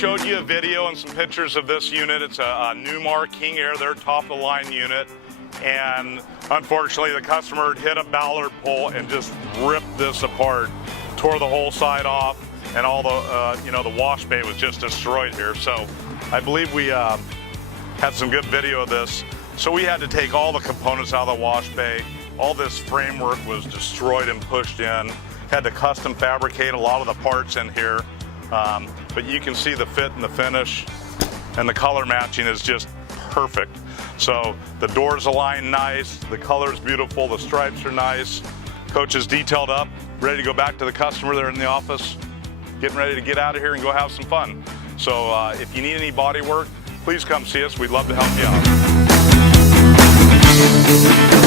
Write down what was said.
showed you a video and some pictures of this unit. It's a Newmar King Air, their top of the line unit. And unfortunately the customer hit a Ballard pole and just ripped this apart, tore the whole side off, and all the, the wash bay was just destroyed here. So I believe we had some good video of this. So we had to take all the components out of the wash bay. All this framework was destroyed and pushed in. Had to custom fabricate a lot of the parts in here. But you can see the fit and the finish, and the color matching is just perfect. So the doors align nice, the color's beautiful, the stripes are nice. Coach is detailed up, ready to go back to the customer there in the office, getting ready to get out of here and go have some fun. So if you need any body work, please come see us. We'd love to help you out.